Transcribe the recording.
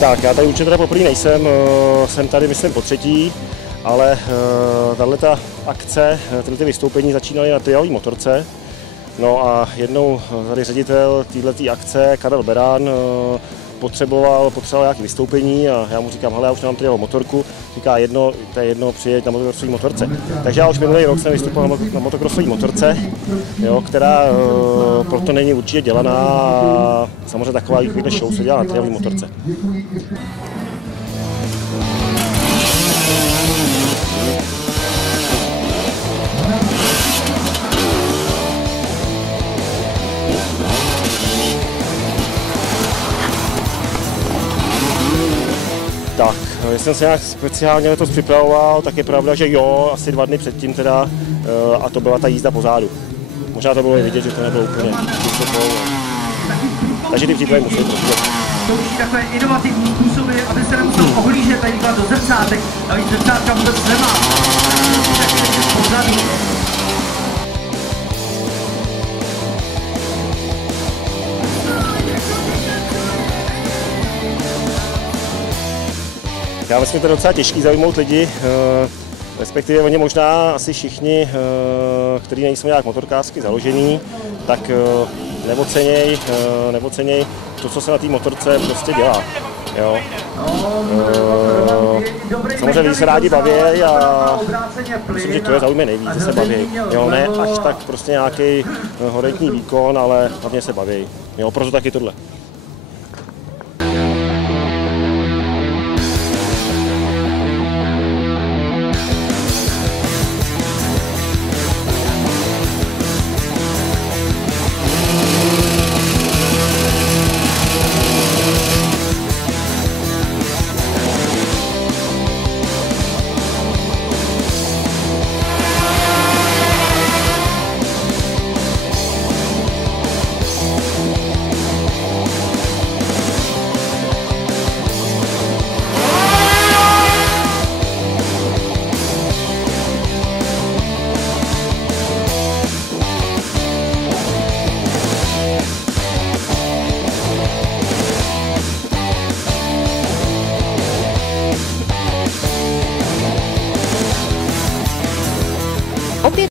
Tak, já tady určitě teda poprvé nejsem, jsem tady myslím po třetí, ale tato akce, tyhle vystoupení začínaly na trialové motorce. No a jednou tady ředitel této akce, Karel Beran, potřeboval nějaké vystoupení a já mu říkám, hele, já už nemám trialovou motorku, říká to je jedno, přijeď na motokrosové motorce. Takže já už minulý rok jsem vystupoval na motokrosové motorce, jo, která proto není určitě dělaná a samozřejmě taková show se dělá na trialové motorce. Tak, jestli jsem se nějak speciálně letos připravoval, tak je pravda, že jo, asi 2 dny předtím teda, a to byla ta jízda po zádu. Možná to bylo i vidět, že to nebylo úplně. Takže ty přípravy musí prostě. Zkouší takové inovativní způsoby, aby se nemusel ohlížet tady do zrcátek, a víc zrcátka vůbec nemá. Já myslím, že to je docela těžký zaujmout lidi, respektive oni možná asi všichni, kteří nejsou nějak motorkářsky založený, tak neoceněj to, co se na té motorce prostě dělá. Jo. Samozřejmě lidi se rádi baví a myslím, že to je zaujme nejvíc, že se baví. Jo, ne až tak prostě nějaký horentní výkon, ale hlavně se baví. Jo, proto taky tohle.